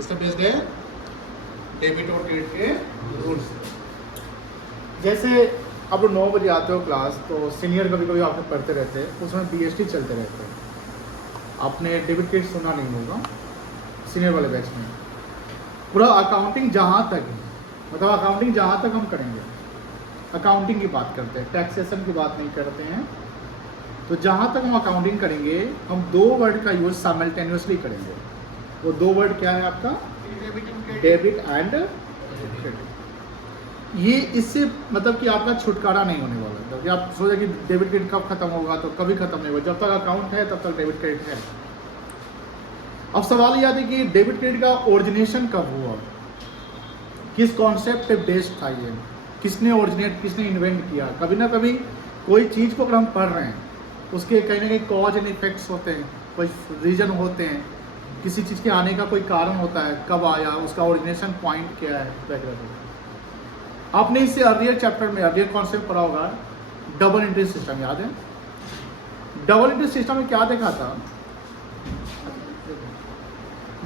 इसका बेस्ड है डेबिट और क्रेडिट के रूल्स। जैसे अब 9 बजे आते हो क्लास, तो सीनियर कभी कभी आपको पढ़ते रहते हैं, उसमें BST चलते रहते हैं। आपने डेबिट क्रेडिट सुना नहीं होगा सीनियर वाले बैच में। पूरा अकाउंटिंग जहाँ तक है, मतलब अकाउंटिंग जहाँ तक हम करेंगे, अकाउंटिंग की बात करते हैं, टैक्सेशन की बात नहीं करते हैं। तो जहाँ तक हम अकाउंटिंग करेंगे, हम 2 वर्ड का यूज साइमल्टेनियसली करेंगे। वो 2 वर्ड क्या है आपका? Debit and credit. ये इससे मतलब कि आपका छुटकारा नहीं होने वाला। जबकि आप सोचे कि डेबिट क्रेडिट कब खत्म होगा, तो कभी खत्म नहीं होगा। जब तक अकाउंट है तब तक डेबिट क्रेडिट है। अब सवाल ये आता है कि डेबिट क्रेडिट का ओरिजिनेशन कब हुआ, किस कॉन्सेप्ट पे बेस्ड था ये, किसने ओरिजिनेट, किसने इन्वेंट किया। कभी ना कभी कोई चीज़ को अगर हम पढ़ रहे हैं, उसके कहीं ना कहीं कॉज एंड इफेक्ट्स होते हैं, कोई रीजन होते हैं, किसी चीज़ के आने का कोई कारण होता है, कब आया, उसका ओरिजिनेशन पॉइंट क्या है वगैरह। आपने इससे अर्लियर चैप्टर में अर्लियर कॉन्सेप्ट पढ़ा होगा, डबल एंट्री सिस्टम, याद है? डबल एंट्री सिस्टम में क्या देखा था?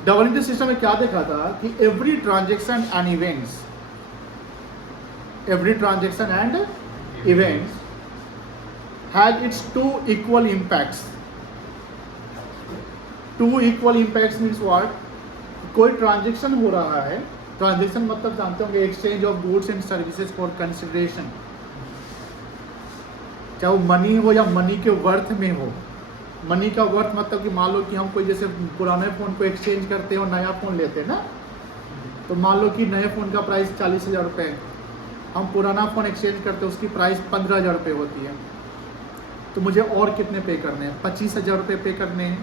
डबल एंट्री सिस्टम में क्या देखा था कि every transaction and events had its 2 equal impacts. 2 equal impacts means what? कोई ट्रांजेक्शन हो रहा है, ट्रांजेक्शन मतलब जानते होंगे exchange of goods and services for consideration, चाहे वो मनी हो या मनी के वर्थ में हो। मनी का वर्थ मतलब कि मान लो कि हम कोई जैसे पुराने फ़ोन को एक्सचेंज करते हैं और नया फ़ोन लेते हैं ना, तो मान लो कि नए फ़ोन का प्राइस 40,000 रुपये है, हम पुराना फ़ोन एक्सचेंज करते हैं, उसकी प्राइस 15,000 रुपये होती है। तो मुझे और कितने पे करने हैं? 25,000 रुपये पे करने हैं।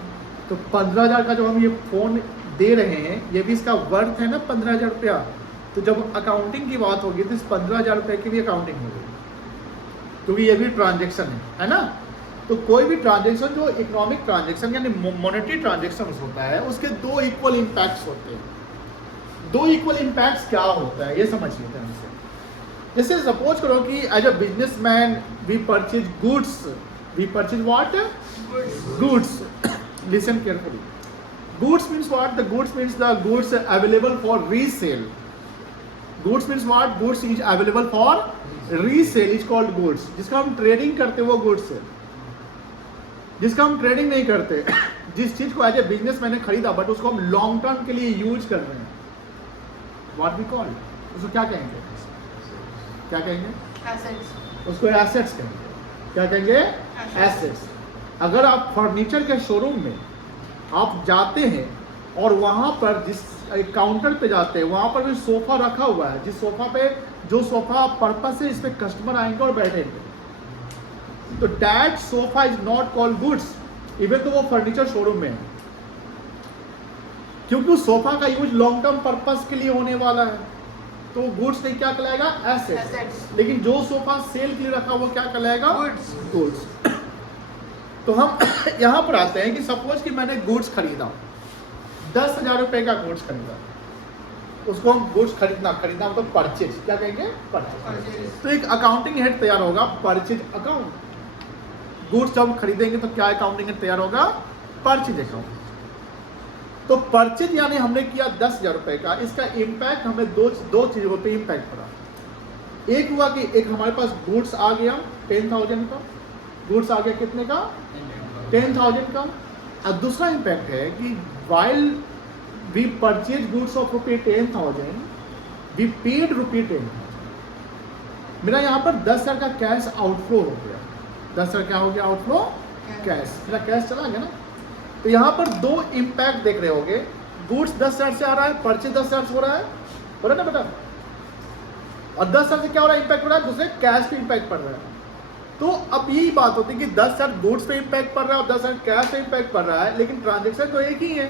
तो 15,000 का जो हम ये फ़ोन दे रहे हैं, ये भी इसका वर्थ है ना 15,000 रुपया। तो जब अकाउंटिंग की बात होगी तो इस 15,000 रुपये की भी अकाउंटिंग होगी, क्योंकि ये भी ट्रांजेक्शन है ना। तो कोई भी ट्रांजेक्शन जो इकोनॉमिक ट्रांजेक्शन यानी मॉनेटरी ट्रांजेक्शन होता है, उसके 2 इक्वल इम्पैक्ट्स होते हैं। 2 इक्वल इम्पैक्ट्स क्या होता है ये समझिए ध्यान से। जैसे सपोज करो कि as a businessman we purchase goods, we purchase what? Goods. Listen carefully. Goods means what? The goods means the goods available for resale. Goods means what? Goods is available for resale is called goods. जिसका हम trading करते वो goods है। जिसका हम trading नहीं करते, जिस चीज को एज ए बिजनेस मैंने खरीदा बट उसको हम लॉन्ग टर्म के लिए यूज कर रहे हैं, व्हाट वी कॉल, उसको क्या कहेंगे? क्या कहेंगे? एसेट्स। उसको एसेट्स कहेंगे। क्या कहेंगे? एसेट्स। अगर आप फर्नीचर के शोरूम में आप जाते हैं और वहाँ पर जिस काउंटर पे जाते हैं, वहाँ पर भी सोफ़ा रखा हुआ है, जिस सोफ़ा पे जो सोफ़ा पर्पस है, इस पे कस्टमर आएंगे और बैठेंगे, तो that sofa is not called goods, even तो वो फर्नीचर शोरूम में है, क्योंकि उस सोफ़ा का यूज लॉन्ग टर्म पर्पस के लिए होने वाला है। तो गुड्स नहीं, क्या कहलाएगा? एसेट्स। लेकिन जो सोफा सेल के लिए रखा वो क्या कहलाएगा? गुड्स। तो हम यहाँ पर आते हैं कि सपोज कि मैंने गुड्स खरीदा, 10,000 रुपये का गुड्स खरीदा, उसको हम गुड्स खरीदना मतलब परचेज, क्या कहेंगे? परचेज। तो एक अकाउंटिंग हेड तैयार होगा, परचेज अकाउंट। गुड्स जब खरीदेंगे तो क्या अकाउंटिंग हेड तैयार होगा? Purchase account. तो परचेज यानी हमने किया 10,000 रुपये का, इसका इम्पैक्ट हमें दो चीज़ों पे इम्पैक्ट पड़ा। एक हुआ कि एक हमारे पास गुड्स आ गया 10,000 का, गुड्स आ गया कितने का? 10,000 का। और दूसरा इम्पैक्ट है कि while we purchase goods of ₹10,000 we paid ₹10,000। मेरा यहाँ पर 10,000 का कैश आउटफ्लो हो गया। 10,000 क्या हो गया? आउटफ्लो कैश, मेरा कैश चला गया ना। तो यहाँ पर 2 इम्पैक्ट देख रहे होगे, गुड्स 10,000 से आ रहा है, परचेज 10,000 से हो रहा है, हो रहा है ना बेटा? और 10,000 से क्या हो रहा है? इम्पैक्ट हो रहा है, दूसरे कैश पे इम्पैक्ट पड़ रहा है। तो अब यही बात होती है कि 10,000 गुड्स पे इम्पैक्ट पड़ रहा है और 10,000 कैश पे इम्पैक्ट पड़ रहा है, लेकिन ट्रांजेक्शन तो एक ही है,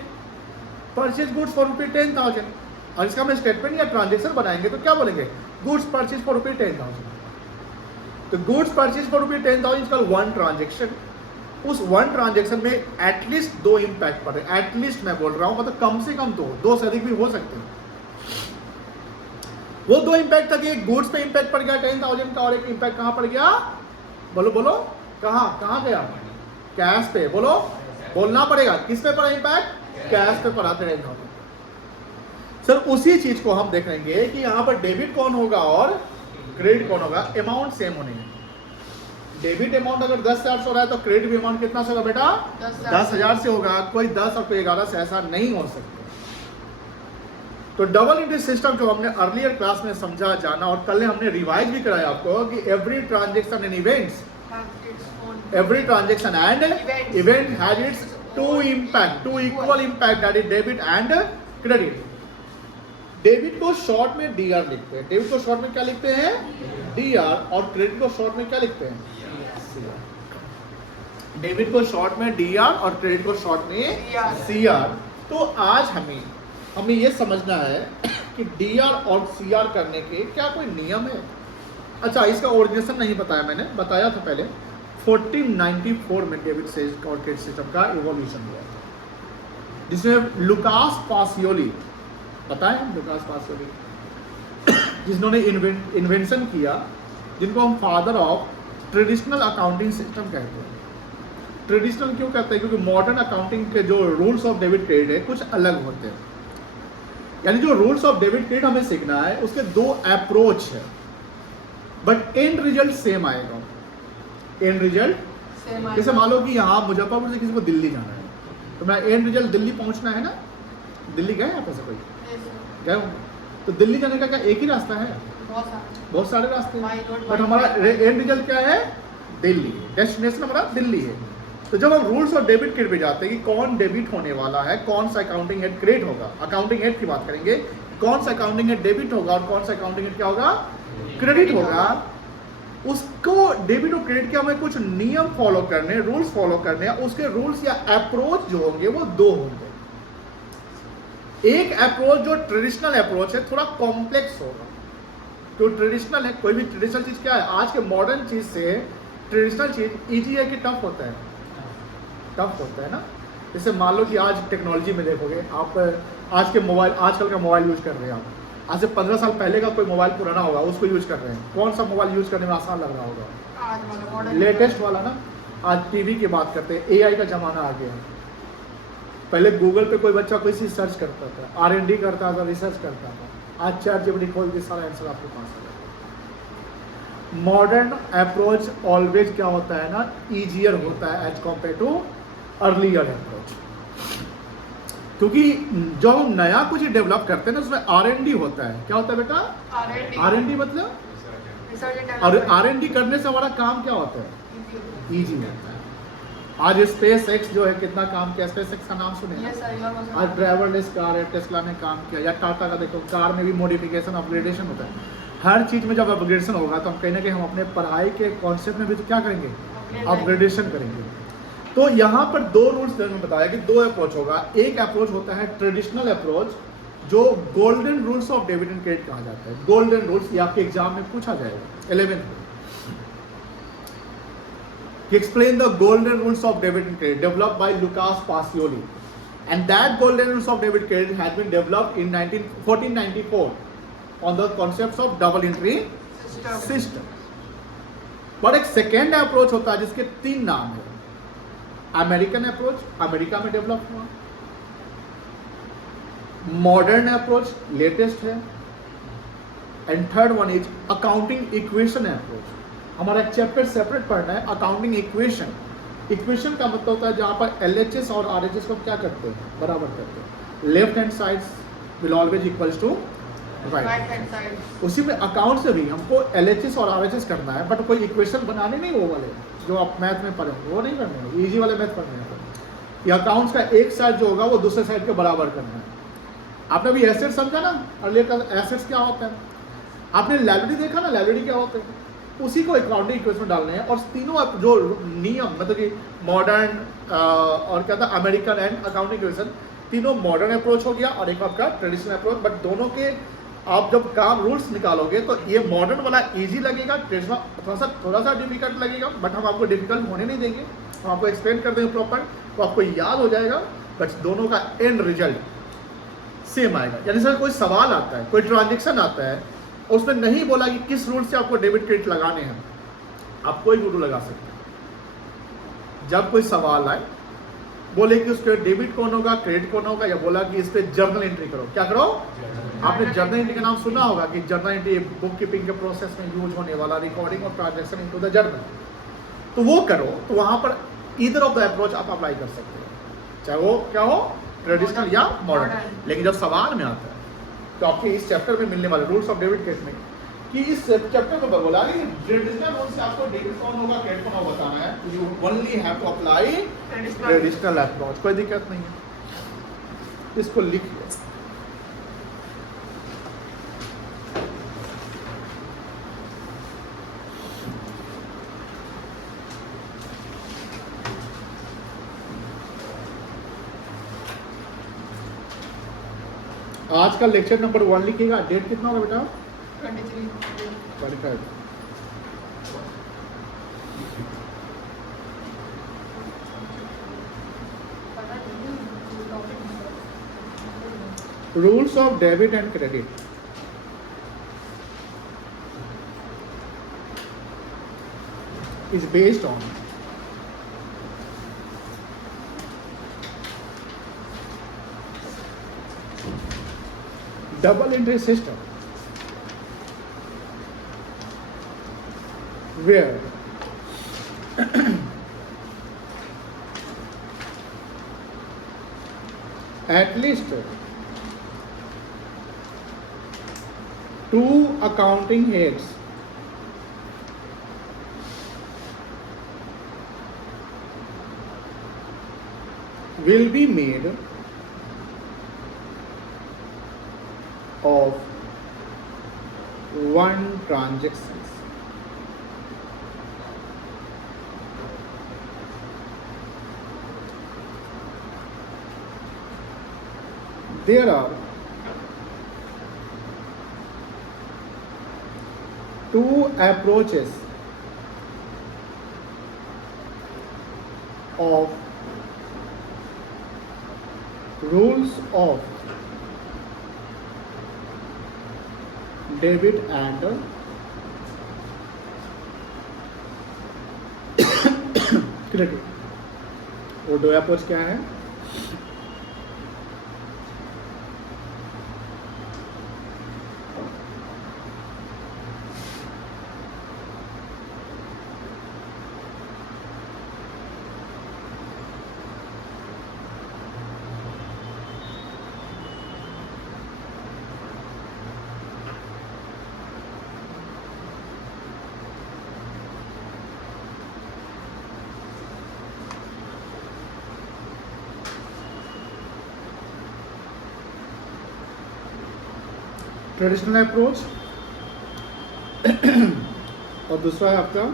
परचेज गुड्स फॉर ₹10,000। और इसका हम स्टेटमेंट या ट्रांजेक्शन बनाएंगे तो क्या बोलेंगे? Goods purchase for ₹10,000। तो गुड्स परचेज फॉर ₹10,000 का 1 ट्रांजेक्शन। उस 1 ट्रांजेक्शन में एटलीस्ट 2 इम्पैक्ट पड़ रहे हैं। एटलीस्ट मैं बोल रहा हूं, मतलब कम से कम 2 से अधिक भी हो सकते हैं। वो 2 इम्पैक्ट था कि एक गुड्स पे इम्पैक्ट पड़ गया 10,000 का, और एक इम्पैक्ट कहां पड़ गया? बोलो कहां गया? कैश पे। बोलना पड़ेगा, किस पे पड़ा इम्पैक्ट? कैश पे पड़ा 10,000। सर उसी चीज को हम देखेंगे कि यहाँ पर डेबिट कौन होगा और क्रेडिट कौन होगा। अमाउंट सेम होने हैं। डेबिट अमाउंट अगर 10,000 से हो रहा है तो क्रेडिट अमाउंट कितना से होगा बेटा? 10,000 से होगा। कोई 10 और कोई 11 से ऐसा नहीं हो सकता। तो डबल इंटरेस्ट सिस्टम जो हमने अर्लियर क्लास में समझा जाना और कल हमने रिवाइज भी कराया आपको कि every transaction and events, every transaction and event has its two impact, two equal impact, that is debit and credit. Debit को शॉर्ट में डीआर लिखते हैं। डेबिट को शॉर्ट में क्या लिखते हैं? डीआर। और क्रेडिट को शॉर्ट में क्या लिखते हैं? डेबिट को शॉर्ट में डीआर और क्रेडिट को शॉर्ट में सीआर। तो आज हमें ये समझना है कि डीआर और सीआर करने के क्या कोई नियम है। अच्छा, इसका ओरिजिनेशन नहीं बताया, मैंने बताया था पहले। 1494 में डेबिट और क्रेडिट सिस्टम का इवोल्यूशन हुआ, जिसमें लुकास पासियोली, पता है लुकास पासियोली, जिन्होंने इन्वेंशन किया, जिनको हम father of traditional accounting system कहते हैं। ट्रेडिशनल क्यों कहते हैं? क्योंकि मॉडर्न अकाउंटिंग के जो रूल्स ऑफ डेबिट क्रेडिट है कुछ अलग होते हैं। यानी जो रूल्स ऑफ डेबिट क्रेडिट हमें सीखना है उसके दो अप्रोच है, बट एंड रिजल्ट सेम आएगा। एंड रिजल्ट जैसे मान लो कि यहाँ मुजफ्फरपुर से किसी को दिल्ली जाना है, तो मैं एंड रिजल्ट दिल्ली पहुंचना है ना। दिल्ली गए यहाँ पे से कोई गए होंगे, तो दिल्ली जाने का क्या एक ही रास्ता है? बहुत सारे रास्ते हैं, बट हमारा एंड रिजल्ट क्या है? दिल्ली। डेस्टिनेशन हमारा दिल्ली है। तो जब हम रूल्स और डेबिट क्रेडिट पे जाते हैं कि कौन डेबिट होने वाला है, कौन सा अकाउंटिंग हेड क्रेडिट होगा, अकाउंटिंग हेड की बात करेंगे, कौन सा अकाउंटिंग हेड डेबिट होगा और कौन सा अकाउंटिंग हेड क्या होगा? क्रेडिट होगा। उसको डेबिट और क्रेडिट के हमें कुछ नियम फॉलो करने, रूल्स फॉलो करने, उसके रूल्स या अप्रोच जो होंगे वो दो होंगे। एक अप्रोच जो ट्रेडिशनल अप्रोच है थोड़ा कॉम्प्लेक्स होगा। जो ट्रेडिशनल है, कोई भी ट्रेडिशनल चीज क्या है? आज के मॉडर्न चीज से ट्रेडिशनल चीज इजी है कि टफ होता है? टफ होता है ना। जैसे मान लो कि आज टेक्नोलॉजी में देखोगे आप, आज के मोबाइल, आजकल का मोबाइल यूज कर रहे हैं आप, आज से 15 साल पहले का कोई मोबाइल पुराना होगा उसको यूज कर रहे हैं, कौन सा मोबाइल यूज करने में आसान लग रहा होगा? लेटेस्ट वाला ना। आज टीवी की बात करते हैं, एआई का जमाना आ गया। पहले गूगल पे कोई बच्चा कोई चीज सर्च करता था, R&D करता था, रिसर्च करता था। आज ChatGPT खोल के सारा आंसर आपके पास है। मॉडर्न अप्रोच ऑलवेज क्या होता है ना, ईजियर होता है as compare to earlier approach. क्योंकि जब हम नया कुछ डेवलप करते हैं ना उसमें R&D होता है। क्या होता है बेटा? R&D मतलब, और R&D करने से हमारा काम क्या होता है? ईजी होता है। आज स्पेस एक्स जो है कितना काम किया, स्पेस एक्स का नाम सुने? आज ड्राइवरलेस कार है, टेस्ला ने काम किया, या टाटा का देखो, कार में भी मॉडिफिकेशन, अपग्रेडेशन होता है। हर चीज़ में जब अपग्रेडेशन होगा तो हम कहीं ना कहीं हम अपने पढ़ाई के कॉन्सेप्ट में भी तो क्या करेंगे? अपग्रेडेशन करेंगे। तो यहाँ पर दो रूल्स मैंने बताया कि दो अप्रोच होगा। एक अप्रोच होता है ट्रेडिशनल अप्रोच, जो golden rules of debit and credit कहा जाता है। गोल्डन रूल्स, ये आपके एग्जाम में पूछा जाएगा 11th में। Explain the golden rules of debit and credit developed by Lucas Pacioli, and that golden rules of debit credit has been developed in 1494 on the concepts of double entry system. but एक second approach होता है जिसके 3 नाम है। American approach, America में develop हुआ। Modern approach, latest है। And third one is accounting equation approach. हमारा एक चैप्टर सेपरेट पढ़ना है, अकाउंटिंग इक्वेशन। इक्वेशन का मतलब होता है जहाँ पर LHS और RHS को क्या करते हैं? बराबर करते हैं। Left hand side will always equals to right hand side. उसी में अकाउंट से भी हमको LHS और RHS करना है, बट कोई इक्वेशन बनाने नहीं वो वाले जो आप मैथ में पढ़ेंगे वो नहीं करने हैं, ईजी वाले मैथ पढ़ने हैं। ये अकाउंट्स का एक साइड जो होगा वो दूसरे साइड के बराबर करना है। आपने भी एसेट समझा ना, अर्लियर का एसेट्स क्या होता है? आपने लायबिलिटी देखा ना, लायबिलिटी क्या होता है? उसी को अकाउंटिंग इक्वेशन डालने हैं। और तीनों जो नियम मतलब कि मॉडर्न और क्या था अमेरिकन एंड अकाउंटिंग इक्वेशन, तीनों मॉडर्न अप्रोच हो गया और एक आपका ट्रेडिशनल अप्रोच। बट दोनों के आप जब काम रूल्स निकालोगे तो ये मॉडर्न वाला इजी लगेगा, ट्रेडिशनल थोड़ा सा डिफिकल्ट लगेगा, बट हम आपको डिफिकल्ट होने नहीं देंगे, हम आपको एक्सप्लेन कर देंगे प्रॉपर, तो आपको याद हो जाएगा। बट दोनों का एंड रिजल्ट सेम आएगा। यानी सर कोई सवाल आता है, कोई ट्रांजेक्शन आता है, उसमें नहीं बोला कि किस रूल से आपको डेबिट क्रेडिट लगाने हैं, आप कोई भी रूल लगा सकते हैं। जब कोई सवाल आए बोले कि उसके डेबिट कौन होगा, क्रेडिट कौन होगा, या बोला कि इस पे जर्नल एंट्री करो। क्या करो? आपने जर्नल एंट्री का नाम सुना होगा कि जर्नल एंट्री बुक कीपिंग के प्रोसेस में यूज होने वाला रिकॉर्डिंग और ट्रांजैक्शन इनटू द जर्नल। तो वो करो, तो वहां पर ईदर ऑफ द अप्रोच आप अप्लाई कर सकते हो, चाहे वो क्या हो, ट्रेडिशनल या मॉडर्न। लेकिन जब सवाल में आता है तो आपके इस चैप्टर में मिलने वाले रूल्स ऑफ डेबिट केस में कि इस चैप्टर में बोला कि ट्रेडिशनल रूल से आपको डेबिट कौन होगा, क्रेडिट कौन होगा बताना है, you only have to apply traditional approach. कोई दिक्कत नहीं है, इसको लिख लो। आज का लेक्चर नंबर 1 लिखिएगा। डेट कितना होगा बेटा? 25। Rules of debit and credit. Is based on double entry system where at least 2 accounting heads will be made of one transactions. There are 2 approaches of rules of debit and credit. वो 2 approach क्या है? Traditional approach और दूसरा है आपका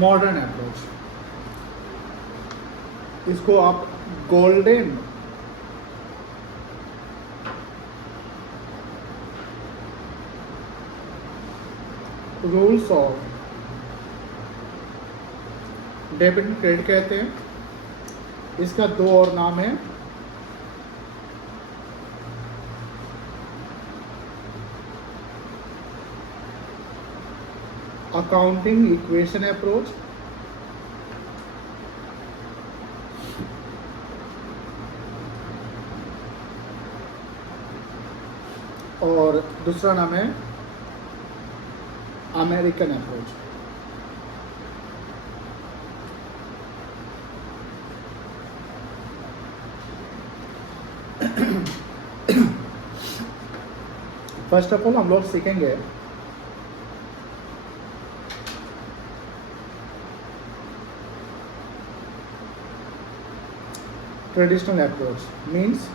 modern approach. इसको आप golden rules of debit and credit कहते हैं। इसका 2 और नाम है, अकाउंटिंग इक्वेशन अप्रोच और दूसरा नाम है American approach. First of all हम लोग सीखेंगे traditional approach means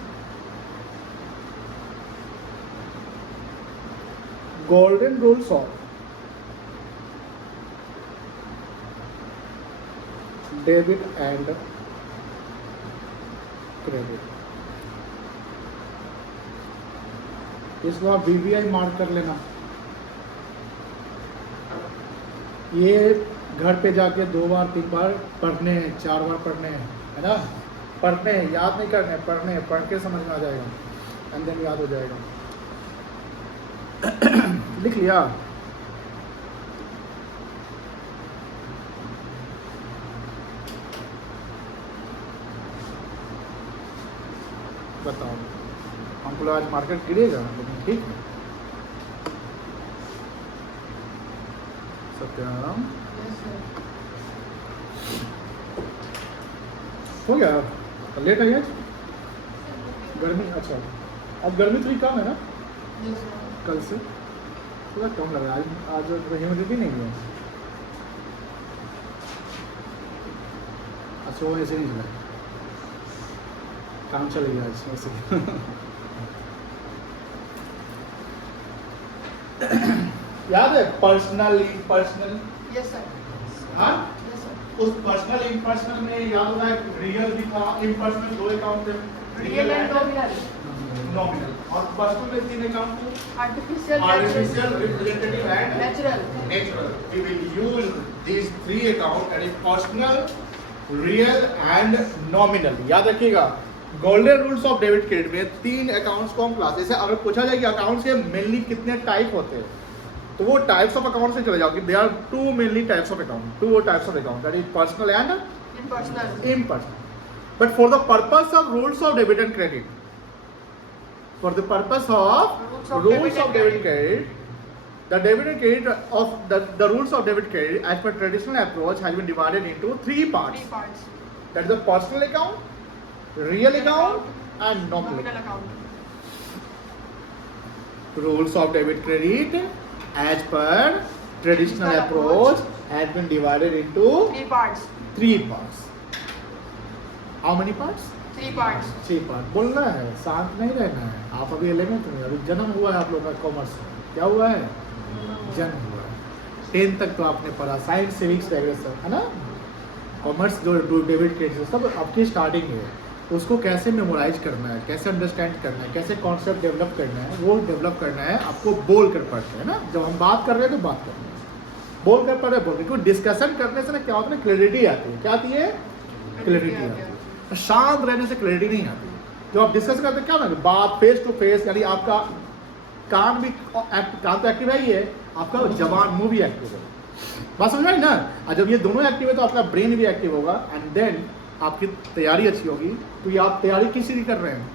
golden rules of debit and credit। इसको आप BBI मार्क कर लेना। ये घर पे जाके 2 बार 3 बार पढ़ने हैं, 4 बार पढ़ने हैं, है ना? पढ़ने हैं, याद नहीं करने, पढ़ने हैं, पढ़ के समझ में आ जाएगा एंड देन याद हो जाएगा। लिख लिया? बताओ, हमको लगा आज मार्केट गिरेगा, लेकिन ठीक है। सत्याराम हो गया? लेट आई आज? गर्मी? अच्छा, आज गर्मी थोड़ी कम है ना कल से, थोड़ा कम लग रहा है आज ह्यूमिडिटी नहीं है। अच्छा, वो ऐसे नहीं चला, काम चलेगा आज ऐसे। याद है पर्सनल इम्पर्सनल? Yes sir. हाँ, यस सर। उस पर्सनल इम्पर्सनल में याद होता है रियल भी था, इम्पर्सनल 2 अकाउंट थे, रियल एंड नॉमिनल। नॉमिनल। और पर्सनल में 3 अकाउंट थे, artificial, representative and natural. Natural. We will use these 3 account and personal, real and nominal. याद रखिएगा, golden rules of debit credit में 3 अकाउंट्स को हम क्लास, जैसे अगर पूछा जाए कि अकाउंट्स के मेनली कितने टाइप होते हैं, तो वो टाइप्स ऑफ अकाउंट से चले जाओ कि there are 2 mainly types of account, 2 types of account, that is personal and impersonal. But for the purpose of rules of debit and credit, for the purpose of rules of debit and credit, the debit and credit of the rules of debit credit as per traditional approach has been divided into 3 parts. 3 parts. That is the personal account, real account and nominal Nominal account. account. Rules of debit credit as per traditional approach has been divided into 3 parts. 3 parts. How many parts? 3 parts. 6 part. बोलना है, शांत नहीं रहना है। आप अभी 11th में, अभी जन्म हुआ है आप लोगों का कॉमर्स में, क्या हुआ है? जन्म हुआ है। 10th तक तो आपने पढ़ा, साइंस सिविक्स वगैरह सब, है ना? कॉमर्स जो डेबिट क्रेडिट सब आपकी स्टार्टिंग है, उसको कैसे मेमोराइज करना है, कैसे अंडरस्टैंड करना है, कैसे कॉन्सेप्ट डेवलप करना है, वो डेवलप करना है आपको बोल कर पढ़ते हैं ना। जब हम बात कर रहे हैं तो बात कर रहे हैं, बोल कर पढ़ रहे, बोल रहे, क्योंकि डिस्कशन करने से ना क्या होता है, क्लैरिटी आती है। क्या आती है? क्लैरिटी आती है। शांत रहने से क्लैरिटी नहीं आती। जो आप डिस्कस करते हैं क्या ना, बात फेस टू फेस, यानी आपका कान भी कान तो एक्टिव है ही है, आपका जबान मुंह भी एक्टिव है। बात समझ में आई ना? और जब ये दोनों एक्टिव है तो आपका ब्रेन भी एक्टिव होगा, एंड देन आपकी तैयारी अच्छी होगी। तो ये आप तैयारी किस चीज़ की कर रहे हैं?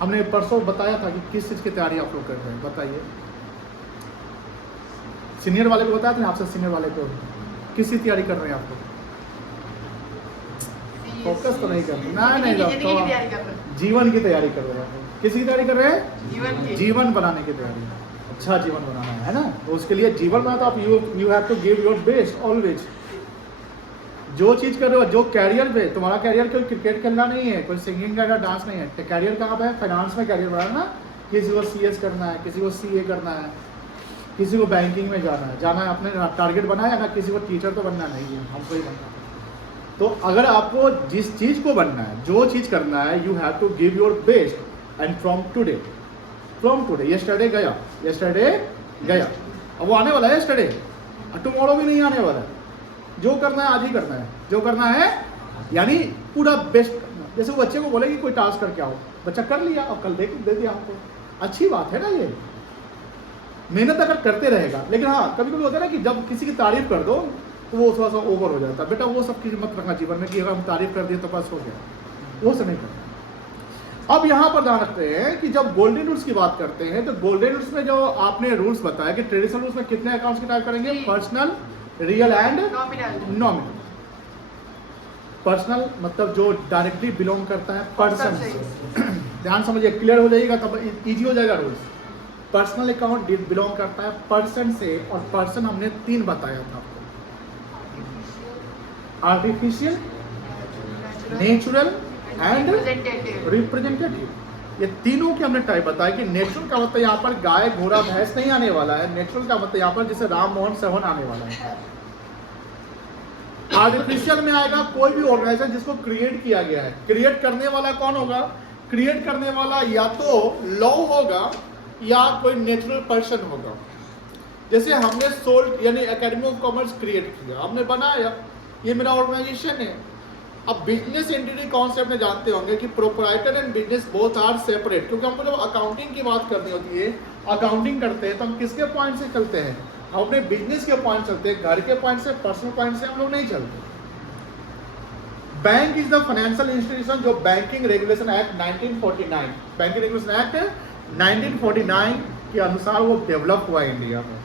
हमने परसों बताया था कि किस चीज़ की तैयारी आप लोग कर रहे हैं, बताइए। सीनियर वाले को बताया था आपसे, सीनियर वाले को किस की तैयारी कर रहे हैं आप लोग? फोकस तो नहीं कर रहे, नहीं जीवन की तैयारी कर रहे हैं। किस की तैयारी कर रहे हैं? जीवन बनाने की तैयारी, अच्छा जीवन बनाना है ना? तो उसके लिए जीवन बनाना तो आप you have to give your best always. जो चीज़ कर रहे हो, जो कैरियर पे, तुम्हारा कैरियर कोई क्रिकेट खेलना नहीं है, कोई सिंगिंग का डांस नहीं है, तो कैरियर कहाँ पे है? फाइनेंस में कैरियर बनाना ना। किसी को CS करना है, किसी को CA करना है, किसी को बैंकिंग में जाना है, अपने टारगेट बनाया ना। किसी को टीचर तो बनना नहीं है, हमको ही बनना है। तो अगर आपको जिस चीज़ को बनना है, जो चीज़ करना है, you have to give your best. And from today yesterday गया, अब वो आने वाला है यस्टरडे, और टुमारो भी नहीं आने वाला है। जो करना है आज ही करना है, जो करना है यानी पूरा बेस्ट करना। जैसे वो बच्चे को बोले कि कोई टास्क करके आओ, बच्चा कर लिया और कल दे दिया हमको, अच्छी बात है ना। ये मेहनत अगर करते रहेगा, लेकिन हाँ कभी कभी होता है ना कि जब किसी की तारीफ कर दो तो वो थोड़ा सा ओवर हो जाता है। बेटा वो सब चीज़ मत रखना जीवन में कि अगर हम तारीफ कर दिए तो बस हो गया, वो सब नहीं करना। अब यहाँ पर ध्यान रखते हैं कि जब गोल्डन रूल्स की बात करते हैं तो गोल्डन रूल्स में जो आपने रूल्स बताया कि ट्रेडिशनल रूल्स में कितने अकाउंट्स की टाइप करेंगे? Personal, real and nominal. Personal मतलब जो डायरेक्टली बिलोंग करता है पर्सन से। ध्यान समझिए, क्लियर हो जाएगा तब इजी हो जाएगा रूल्स। पर्सनल अकाउंट बिलोंग करता है पर्सन से, और पर्सन हमने 3 बताया था आपको, आर्टिफिशियल, नेचुरल एंड रिप्रेजेंटेटिव। ये तीनों के हमने टाइप बताया कि नेचुरल का मतलब यहाँ पर गाय घोड़ा भैंस नहीं आने वाला है। नेचुरल का मतलब यहाँ पर जैसे राम मोहन सोहन आने वाला है। आर्टिफिशियल में आएगा कोई भी ऑर्गेनाइजेशन जिसको क्रिएट किया गया है। क्रिएट करने वाला कौन होगा? क्रिएट करने वाला या तो लॉ होगा या कोई नेचुरल पर्सन होगा। जैसे हमने सोल्ट यानी एकेडमी ऑफ कॉमर्स क्रिएट किया, हमने बनाया, ये मेरा ऑर्गेनाइजेशन है, अब बिजनेस एंटिटी कॉन्सेप्ट में जानते होंगे कि proprietor and business both are separate, क्योंकि हमको जब अकाउंटिंग की बात करनी होती है, अकाउंटिंग करते हैं तो हम किसके पॉइंट से चलते हैं? हम अपने बिजनेस के पॉइंट चलते हैं, घर के पॉइंट से, पर्सनल पॉइंट से हम लोग नहीं चलते। Bank is the financial institution जो banking regulation act 1949, banking regulation act 1949 के अनुसार वो डेवलप हुआ इंडिया में,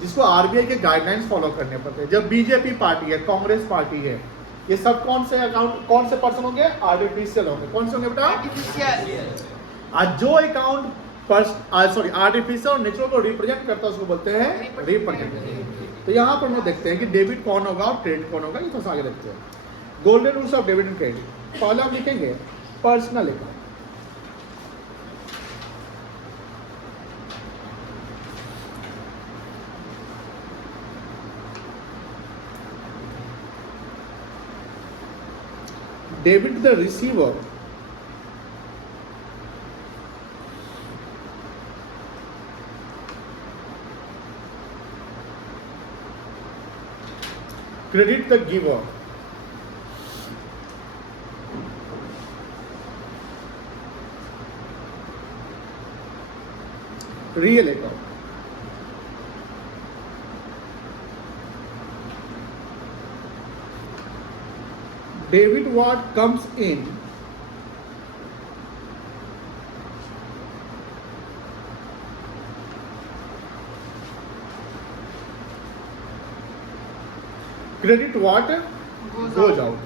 जिसको आरबीआई के गाइडलाइंस फॉलो करने पड़ते हैं। जब बीजेपी पार्टी है, कांग्रेस पार्टी है, ये सब कौन से अकाउंट, कौन से पर्सन होंगे? आर्टिफिशियल होंगे। कौन से होंगे बेटा? Artificial. आज जो अकाउंट आर्टिफिशियल और नेचुरल को रिप्रेजेंट करता है उसको बोलते हैं रिप्रेजेंटेटिव। तो यहाँ पर हम लोग देखते हैं कि डेबिट कौन होगा और क्रेडिट कौन होगा, ये थोड़ा सा आगे देखते हैं। Golden rules of debit and credit. पहले हम लिखेंगे personal account. Debit the receiver credit the giver. Real account. Debit what comes in credit what goes out.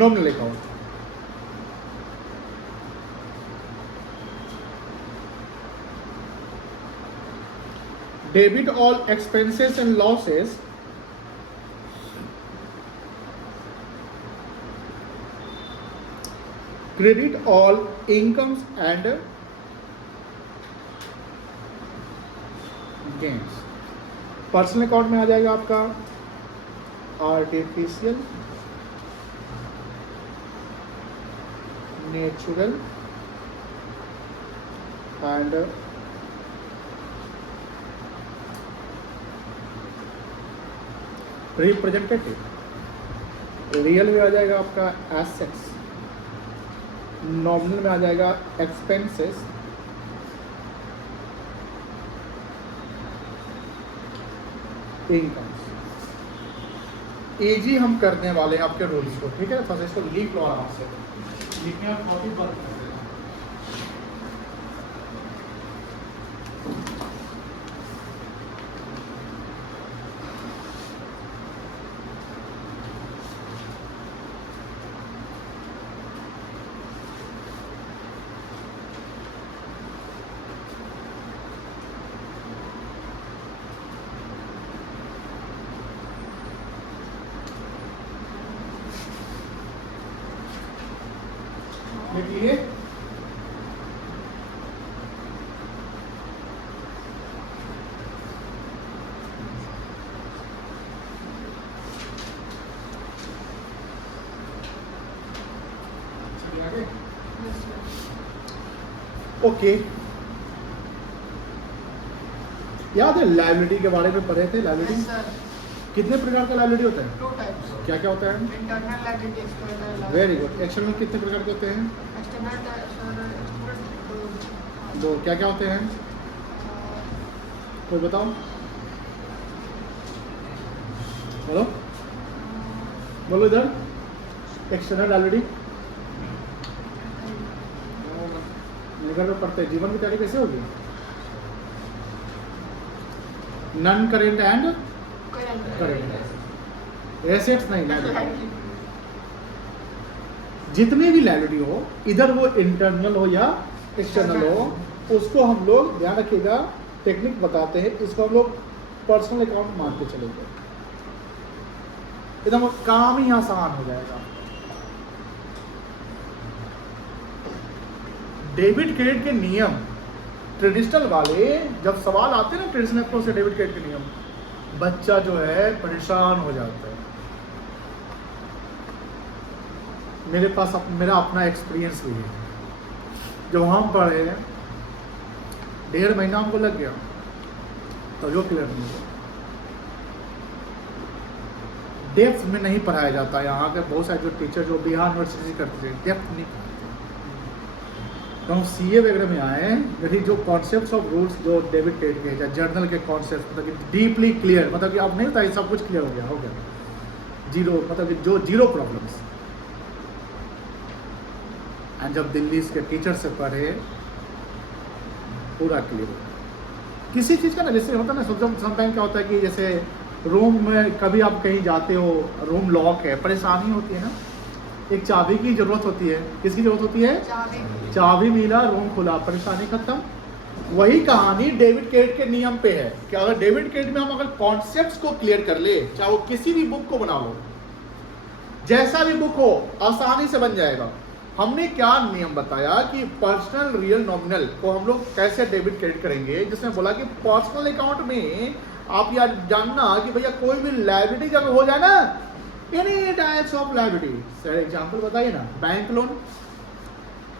Nominal account. Debit all expenses and losses credit all incomes and gains. Personal account में आ जाएगा आपका artificial, natural and representative. Real में आ जाएगा आपका assets, nominal में आ जाएगा expenses, incomes. Easy हम करने वाले हैं आपके रूल्स को, ठीक है? थोड़ा सा इसको लिख लो आराम से, लिखने में कॉपी बंद कर देना। लिखिए ओके। याद है लायबिलिटी के बारे में पढ़े थे? Liability Yes, sir. कितने प्रकार का लायबिलिटी होता है? 2 types. क्या क्या होता है? Internal liability, external liability. Very good. External कितने प्रकार के होते हैं? External, दो। क्या क्या होते हैं? कोई बताओ, बोलो बोलो इधर। एक्सटर्नल लायबिलिटी निकल में पड़ते हैं, जीवन की तैयारी कैसे होगी? Non current and current. Assets नहीं, लायबिलिटी। जितने भी लायबिलिटी हो, इधर वो इंटरनल हो या एक्सटर्नल हो, उसको हम लोग ध्यान रखिएगा, टेक्निक बताते हैं, इसको हम लोग पर्सनल अकाउंट मान के चलेंगे, एकदम काम ही आसान हो जाएगा। डेबिट क्रेडिट के नियम ट्रेडिशनल वाले जब सवाल आते हैं ना, ट्रेडिशनल अप्रोच से डेबिट क्रेडिट के नियम, बच्चा जो है परेशान हो जाता है। मेरे पास मेरा अपना एक्सपीरियंस भी है। जब हम पढ़े 1.5 महीना हमको लग गया, तो जो क्लियर नहीं हुआ। डेप्थ में नहीं पढ़ाया जाता। यहाँ के बहुत सारे जो टीचर जो बिहार यूनिवर्सिटी से करते थे, डेप्थ नहीं पढ़ाते। तो हम CA वगैरह में आए, यदि जो कॉन्सेप्ट्स ऑफ रूल्स जो डेविड टेड के या जर्नल के कॉन्सेप्ट मतलब कि डीपली क्लियर, मतलब कि अब नहीं होता ये सब कुछ क्लियर हो गया जीरो, मतलब कि जो जीरो प्रॉब्लम्स। एंड जब दिल्ली के टीचर से पढ़े पूरा क्लियर हो गया किसी चीज़ का ना। जैसे होता है ना समटाइम क्या होता है कि जैसे रूम में कभी आप कहीं जाते हो, रूम लॉक है, परेशानी होती है ना, एक चाबी की जरूरत होती है। किसकी जरूरत होती है? चाबी मिला, रूम खुला, परेशानी खत्म। वही कहानी डेविड केट के नियम पे है कि अगर डेविड केट में हम अगर कॉन्सेप्ट्स को क्लियर कर ले, चाहे वो किसी भी बुक को बना लो, जैसा भी बुक हो, आसानी से बन जाएगा। हमने क्या नियम बताया कि पर्सनल रियल नॉमिनल को हम लोग कैसे डेबिट क्रेडिट करेंगे, जिसमें बोला कि पर्सनल अकाउंट में आप यार जानना कि भैया कोई भी लायबिलिटी जब हो जाए ना, any types of liability, sir example बताइए ना, bank loan,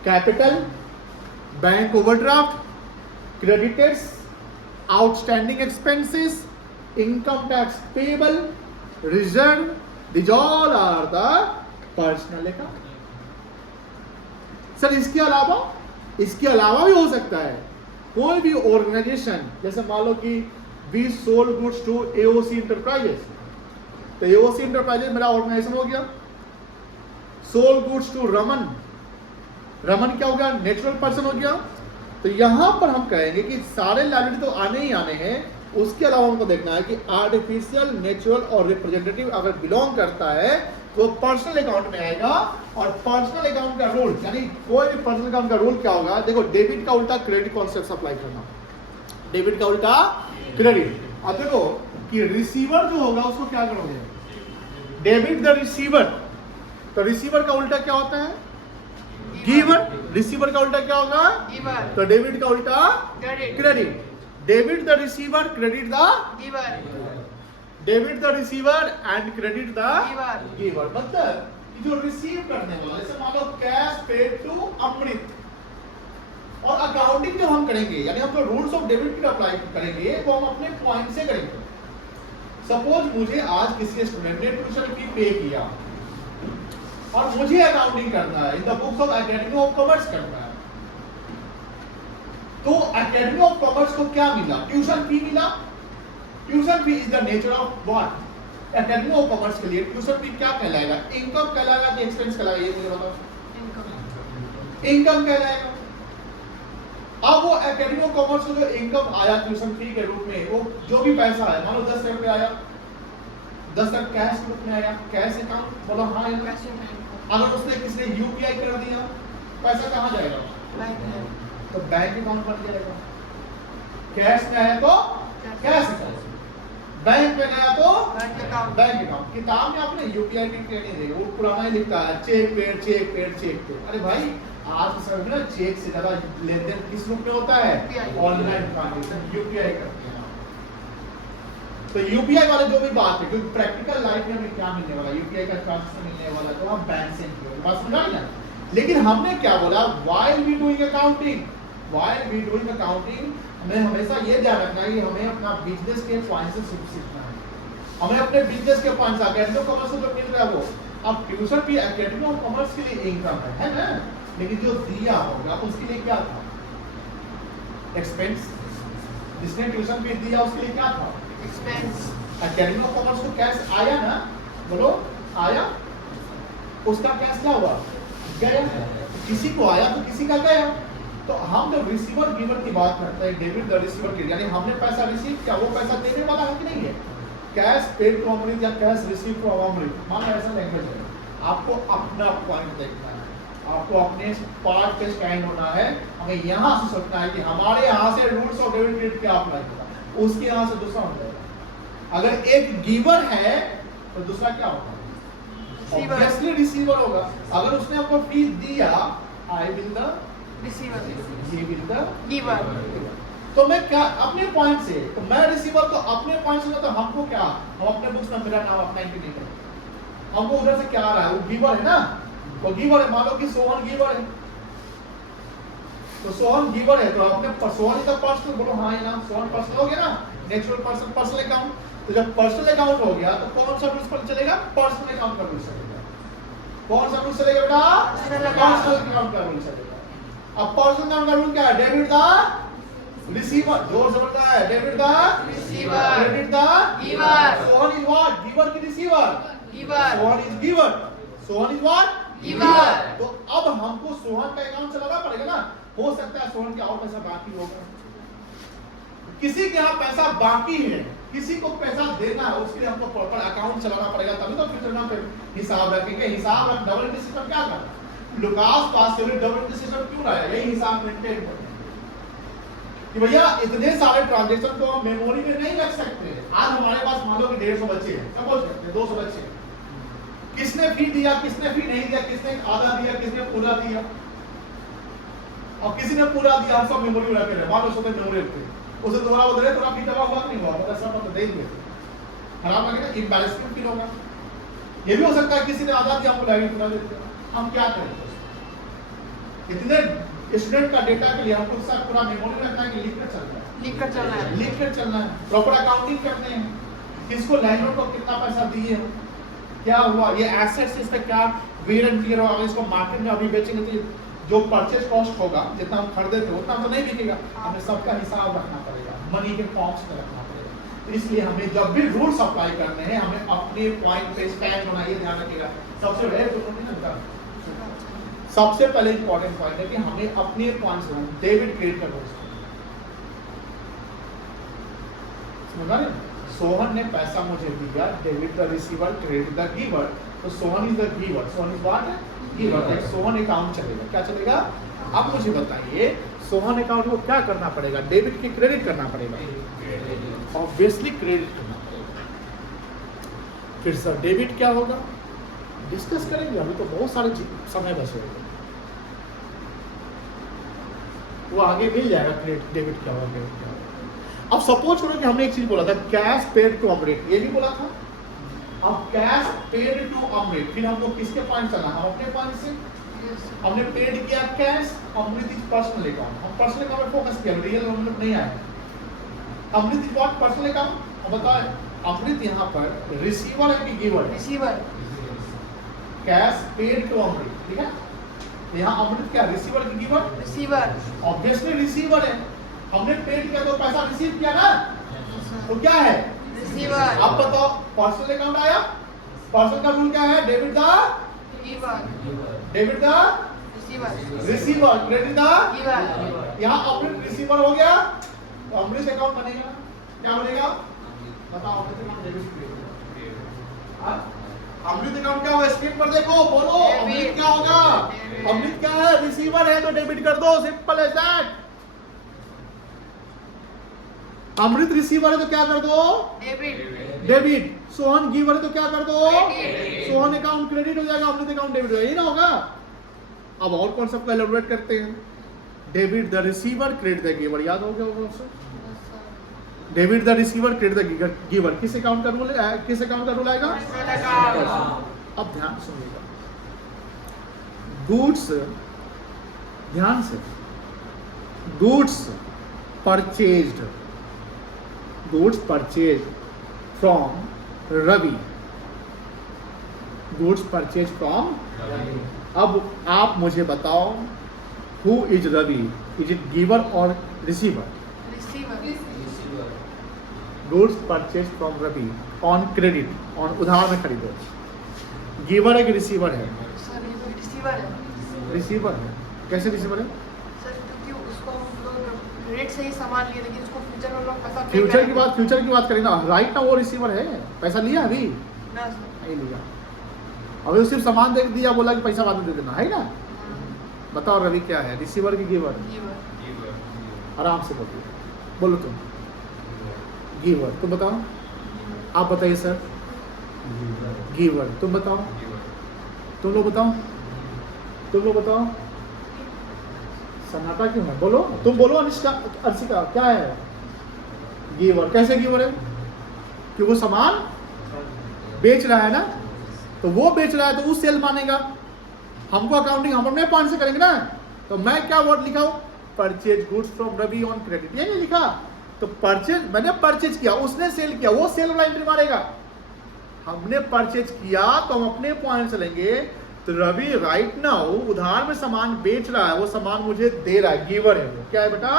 capital, bank overdraft, creditors, outstanding expenses, income tax payable, reserve, this all are the personal account. Sir इसके अलावा भी हो सकता है कोई भी ऑर्गेनाइजेशन, जैसे मान लो कि we sold goods to AOC enterprises, तो AOC इंटरप्राइजेस मेरा ऑर्गेनाइजेशन हो गया। सोल्ड गुड्स टू रमन क्या हो गया? नेचुरल पर्सन हो गया। तो यहां पर हम कहेंगे कि सारे लायबिलिटी तो आने ही आने हैं, उसके अलावा हमको देखना है कि आर्टिफिशियल, नेचुरल और रिप्रेजेंटेटिव अगर बिलोंग करता है तो पर्सनल अकाउंट में आएगा। और पर्सनल अकाउंट का रूल, यानी कोई भी पर्सनल अकाउंट का रूल क्या होगा? देखो, डेबिट का उल्टा क्रेडिट कॉन्सेप्ट अप्लाई करना, डेबिट का उल्टा क्रेडिट। अब देखो कि रिसीवर जो होगा उसको क्या करोगे? डेबिट द रिसीवर, तो रिसीवर का उल्टा क्या होता है? गिवर। रिसीवर का उल्टा क्या होगा? गिवर। तो डेबिट का उल्टा credit. Debit the receiver, credit the giver. Debit the receiver and credit the giver. मतलब जो रिसीव करने वाला, जैसे मान लो कैश पेड टू अमृत, और अकाउंटिंग जो हम करेंगे, यानी हम जो रूल्स ऑफ डेबिट की अप्लाई करेंगे वो हम अपने पॉइंट से करेंगे। सपोज मुझे आज किसी स्टूडेंट ने ट्यूशन फी पे किया और मुझे अकाउंटिंग करना है, in the books of academy of commerce करना है, तो एकेडमी ऑफ कॉमर्स को क्या मिला? ट्यूशन फी मिला। Tuition fee is the nature of what? Academy of commerce के लिए ट्यूशन फी क्या कहलाएगा? इनकम कहलाएगा कि एक्सपेंस कहलाएगा? ये मुझे बताओ। इनकम कहलाएगा। अब वो एकेडमी ऑफ कॉमर्स को जो इनकम आया ट्यूशन फी के रूप में, वो जो भी पैसा है, मान लो 10 रुपये आया, 10 लाख कैश के रूप में आया, कैश अकाउंट, बोलो हाँ। अगर उसने किसी ने UPI कर दिया, पैसा कहाँ जाएगा? तो बैंक अकाउंट बन जाएगा। कैश में आया तो कैश अकाउंट, बैंक में गया तो बैंक अकाउंट। किताब में आपने UPI की ट्रेनिंग दी, वो पुराना ही लिखता है cheque paid, cheque paid, cheque paid. अरे भाई, आज समय में चेक से ज्यादा लेन देन किस रूप में होता है? ऑनलाइन ट्रांजैक्शन, UPI करते हैं। तो UPI वाले जो भी बात है, क्योंकि प्रैक्टिकल लाइफ में हमें क्या मिलने वाला? UPI का ट्रांजैक्शन मिलने वाला, तो हम बैंक से बात समझा ना। लेकिन हमने क्या बोला? व्हाइल वी डूइंग अकाउंटिंग, हमें हमेशा ये ध्यान रखना है कि हमें अपना बिजनेस के पॉइंट से सीखना है। हमें अपने बिजनेस के पॉइंट से, एकेडमी ऑफ कॉमर्स को जो मिल रहा है वो, अब ट्यूशन भी एकेडमी ऑफ कॉमर्स के लिए इनकम है ना, लेकिन जो दिया होगा उसके लिए क्या था? एक्सपेंस। जिसने ट्यूशन फी दिया उसके लिए क्या था? एक्सपेंस। एकेडमी ऑफ कॉमर्स को कैश आया ना, बोलो आया, उसका कैश क्या हुआ? गया। किसी को आया तो किसी का गया। तो हम जब रिसीवर गिवर की बात करते हैं, डेबिट द रिसीवर की, यानी हमने पैसा रिसीव किया, वो पैसा देने वाला है कि नहीं है? कैश पेड टू अमृत या कैश रिसीव टू अमृत, मान ऐसा लैंग्वेज है। आपको अपना पॉइंट देखना है, आपको अपने पार्ट पे स्टैंड होना है। हमें यहाँ से सोचना है कि हमारे यहाँ से रूल्स ऑफ डेबिट क्रेडिट क्या अप्लाई होगा, उसके यहाँ से दूसरा हो जाएगा। अगर एक गिवर है तो दूसरा क्या होगा? ऑब्वियसली रिसीवर होगा। अगर उसने आपको फी दिया, आई विल द रिसीवर, ये विल द गिवर। तो मैं क्या अपने पॉइंट से, तो मैं रिसीवर तो अपने पॉइंट से, तो हमको क्या, हम अपने बुक्स में मेरा नाम अपना एंट्री नहीं करें। हमको उधर से क्या आ रहा है? वो गिवर है ना, वो गिवर है। मान लो कि सोहन गिवर है, तो सोहन गिवर है, तो आपने सोहन इज द पर्सन, बोलो हाँ या ना, सोहन पर्सन हो गया ना, नेचुरल पर्सन, पर्सनल अकाउंट। तो जब पर्सनल अकाउंट हो गया तो कौन सा रूल्स पर चलेगा? पर्सनल अकाउंट का रूल चलेगा। कौन सा रूल चलेगा बेटा? पर्सनल अकाउंट का रूल चलेगा। अब पर्सनल अकाउंट का रूल क्या है? डेबिट द रिसीवर, जोर से बोलता है, debit the receiver, credit the giver, Sohan is what? Giver की receiver, giver, Sohan is giver, Sohan is what? Giver. तो अब हमको सोहन का अकाउंट चलाना पड़ेगा ना। हो सकता है सोहन के और पैसा बाकी होगा, किसी के यहाँ पैसा बाकी है, किसी को पैसा देना है, उसके लिए हमको प्रॉपर अकाउंट चलाना पड़ेगा, तभी तो फिर ना फिर हिसाब रखेंगे। हिसाब रख, डबल एंट्री सिस्टम क्या करता है? लुकास पास से डबल एंट्री सिस्टम क्यों लाया? यही हिसाब मेंटेन करना कि भैया इतने सारे ट्रांजैक्शन को हम मेमोरी में नहीं रख सकते। आज हमारे पास मान लो कि 150 बच्चे हैं, सपोज करते हैं 200 बच्चे हैं, किसने फी दिया, किसने फी नहीं दिया, किसने आधा दिया, किसने पूरा दिया, और किसी ने पूरा दिया, हम सब मेमोरी में रखे रहे, मान लो सोते मेमोरी रखते, उसे दोबारा बदले तो आपकी जमा हुआ नहीं हुआ, मतलब सब तो दे दिए, खराब लगेगा, इम्बैलेंस फील होगा। ये भी हो सकता है किसी ने आधा दिया, हमको लाइट पूरा देते, हम क्या करें? इतने स्टूडेंट का डेटा के लिए हमको सब पूरा मेमोरी में रखना है कि लिखकर चलना है, लिखकर चलना है, लिखकर चलना है, प्रॉपर अकाउंटिंग करने हैं, किसको लैंडलॉर्ड को कितना पैसा दिए हो, क्या हुआ, ये एसेट्स इस पे क्या वेयर एंड टियर होगा, इसको मार्केट में अभी बेचेंगे तो जो परचेज कॉस्ट होगा, जितना हम खरीदे थे उतना तो नहीं बिकेगा, हमें सबका हिसाब रखना पड़ेगा, मनी के फॉर्म्स में रखना पड़ेगा। तो इसलिए हमें जब भी रूल्स अप्लाई करने हैं, हमें अपने पॉइंट पे स्टैंड होना, ये ध्यान रखिएगा। सबसे पहले इंपॉर्टेंट पॉइंट है कि हमें अपने पॉइंट्स डेबिट क्रेडिट का रूल्स समझा रहे? सोहन ने पैसा मुझे दिया, debit the receiver, credit the giver, तो Sohan is the giver, Sohan is what? Giver. एक सोहन अकाउंट चलेगा, क्या चलेगा? अब मुझे बताइए सोहन अकाउंट को क्या करना पड़ेगा? डेबिट की क्रेडिट करना पड़ेगा, ऑब्वियसली क्रेडिट करना पड़ेगा। फिर सर डेबिट क्या होगा? डिस्कस करेंगे, अभी तो बहुत सारे समय बचे हुए, वो आगे मिल जाएगा क्रेडिट डेबिट क्या होगा, डेबिट क्या होगा। अब सपोज करो कि हमने एक चीज बोला था, कैश पेड टू अमृत, ये भी बोला था। अब कैश पेड टू अमृत, फिर हमको किसके पॉइंट चलना? हम अपने पॉइंट से हमने पेड किया cash, Amrit is personal account, हम पर्सनल अकाउंट पे फोकस किया, रियल अमृत नहीं आया। Amrit is what? Personal account. अब बताओ अमृत यहाँ पर रिसीवर है कि गिवर है? रिसीवर, कैश पेड टू अमृत, ठीक है। यहाँ अमृत क्या, रिसीवर की गिवर? रिसीवर, ऑब्वियसली रिसीवर है, हमने पेड किया तो पैसा रिसीव किया ना, तो क्या है? रिसीवर। अब बताओ पर्सनल अकाउंट आया, पर्सनल का रूल क्या है? Debit the giver, debit the receiver, receiver, credit the giver. यहाँ अमृत रिसीवर हो गया, तो अमृत अकाउंट बनेगा, क्या बनेगा? बताओ अमृत अकाउंट डेबिट क्रेडिट। हाँ, अमृत अकाउंट क्या होगा? स्क्रीन पर देखो, बोलो अमृत क्या होगा? अमृत क्या है? रिसीवर है तो डेबिट कर दो, simple as that. Amrit receiver है तो क्या कर दो? Debit, debit. सोहन गिवर है तो क्या कर दो? क्रेडिट। सोहन अकाउंट क्रेडिट हो जाएगा, अमृत अकाउंट डेबिट हो जाएगा, यही ना होगा। अब और कौन सबका एलोबरेट करते हैं? Debit the receiver, credit the giver, याद हो गया होगा उससे? Debit the receiver, credit the giver, किस अकाउंट का रूल है? किस अकाउंट का रूल आएगा? अब ध्यान सुनिएगा, गुड्स, ध्यान से, goods purchased, goods purchase from Ravi, goods purchase from. अब आप मुझे बताओ, who is Ravi? Is it giver और receiver? Receiver, goods purchase from Ravi on credit, on उधार में खरीदो। गिवर है कि रिसीवर है? सर ये तो रिसीवर है। रिसीवर है। कैसे रिसीवर है? सर क्योंकि उसको हम लोग रेट से ही सामान लिए, लेकिन उसको फ्यूचर में लोग पैसा पे फ्यूचर की करेंगे। बात करें ना, राइट ना, वो रिसीवर है, पैसा लिया अभी ना सर, नहीं लिया, अभी सिर्फ सामान दे दिया, बोला कि पैसा बाद में दे देना, है ना। बताओ रवि क्या है, रिसीवर की गिवर? गिवर, आराम से बोलिए, बोलो तुम। गिवर, तुम बताओ, आप बताइए सर। गिवर, तुम बताओ, तुम लोग बताओ, तुम लोग बताओ। सन्नाटा क्यों है? बोलो, तुम बोलो अनिष्का, अर्शिका, क्या है? गिवर। कैसे गिवर है? कि वो सामान बेच रहा है ना, तो वो बेच रहा है तो वो सेल मानेगा। हमको अकाउंटिंग हम अपने पॉइंट से करेंगे ना, तो मैं क्या वर्ड लिखा हूं? Purchase goods from Ravi on credit, ये नहीं लिखा। तो परचेज, मैंने परचेज किया, उसने सेल किया, वो सेल वाला एंट्री मारेगा। हमने परचेज किया तो हम अपने पॉइंट से लेंगे। तो रवि राइट नाउ उधार में सामान बेच रहा है, वो सामान मुझे दे रहा है, गिवर है वो। क्या है बेटा?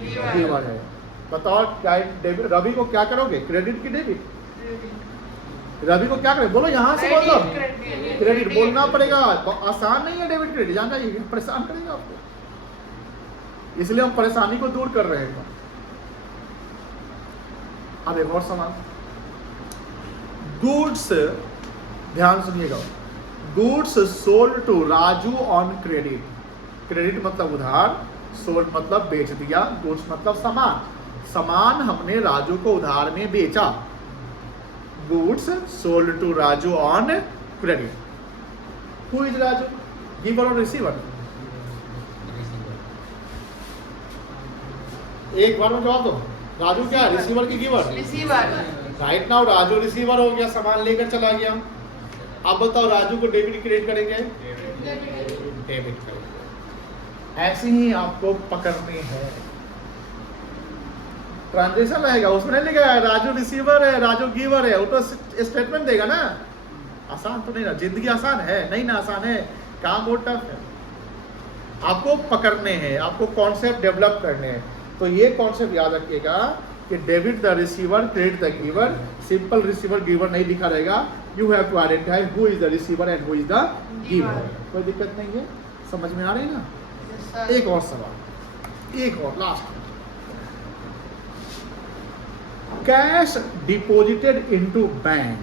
गिवर है। बताओ क्या रवि को क्या करोगे, क्रेडिट की डेबिट? रवि को क्या करें, बोलो यहाँ से बोल दो। क्रेडिट बोलना पड़ेगा, आसान नहीं है डेबिट क्रेडिट, जानना ये परेशान करेगा आपको, इसलिए हम परेशानी को दूर कर रहे हैं। अब एक और सवाल, गुड्स, ध्यान सुनिएगा, goods sold to Raju on credit. Credit मतलब उधार, सोल्ड मतलब बेच दिया, गुड्स मतलब सामान। सामान हमने राजू को उधार में बेचा। Goods sold to Raju on credit. Who is Raju, giver और रिसीवर? एक बार में जवाब दो, राजू क्या है, रिसीवर की giver? Receiver. Right now Raju receiver हो गया, सामान लेकर चला गया। अब बताओ राजू को डेबिट क्रेडिट करेंगे? डेबिट करेंगे। ऐसे ही आपको पकड़ने हैं। ट्रांजेक्शन रहेगा, उसमें नहीं लिखा है राजू रिसीवर है, राजू गिवर है, वो तो स्टेटमेंट देगा ना। आसान तो नहीं ना, जिंदगी आसान है नहीं ना, आसान है, काम बहुत टफ है। आपको पकड़ने हैं, आपको कॉन्सेप्ट डेवलप करने हैं। तो ये कॉन्सेप्ट याद रखिएगा कि debit the receiver, credit the giver. Simple receiver giver नहीं लिखा रहेगा, you have to identify who is the receiver and who is the giver. कोई दिक्कत नहीं है, समझ में आ रही है ना? एक और सवाल, एक और last. Cash deposited into bank,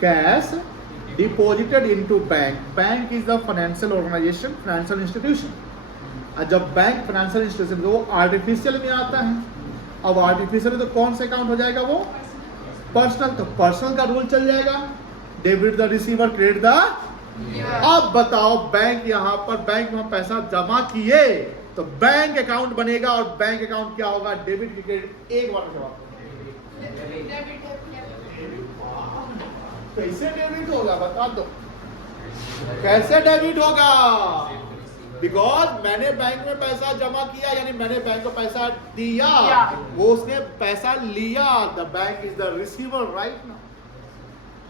cash deposited into bank. Bank is the financial organization, financial institution. जब बैंक फाइनेंशियल इंस्टीट्यूशन वो आर्टिफिशियल में आता है, अब आर्टिफिशियल तो कौन से अकाउंट हो जाएगा, वो पर्सनल। तो पर्सनल का रूल चल जाएगा, debit the receiver, credit the. अब बताओ बैंक, यहाँ पर बैंक में पैसा जमा किए तो बैंक अकाउंट बनेगा, और बैंक अकाउंट क्या होगा, डेबिट की क्रेडिट। एक बार जवाब, कैसे डेबिट होगा बता दो, कैसे डेबिट होगा? बिकॉज मैंने बैंक में पैसा जमा किया, यानी मैंने बैंक को पैसा दिया, वो उसने पैसा लिया। The bank is the receiver right now,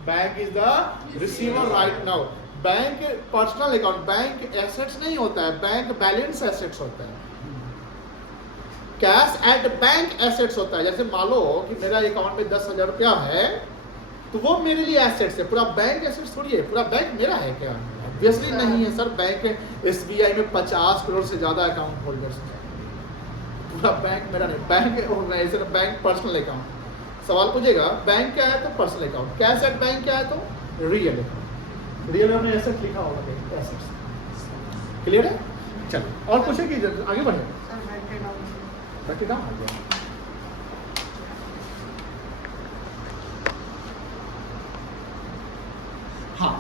bank is the receiver right now. Bank personal account, bank assets नहीं होता है, बैंक बैलेंस एसेट्स होता है। कैश एट बैंक एसेट्स होता है। जैसे मान लो कि मेरा अकाउंट में 10,000 रुपया है, तो वो मेरे लिए एसेट्स है, पूरा बैंक एसेट्स थोड़ी है, पूरा बैंक मेरा है क्या? ऑब्वियसली नहीं है सर। बैंक SBI में 50 करोड़ से ज्यादा अकाउंट होल्डर्स हैं, पूरा बैंक मेरा नहीं। Bank organization, bank personal account. सवाल पूछेगा बैंक क्या है तो personal account, cash at bank क्या है तो रियल अकाउंट। रियल में एसेट लिखा होगा, एसेट्स। क्लियर है? चलो और पूछे कि आगे बढ़े, रख डाउन आ गया। हाँ,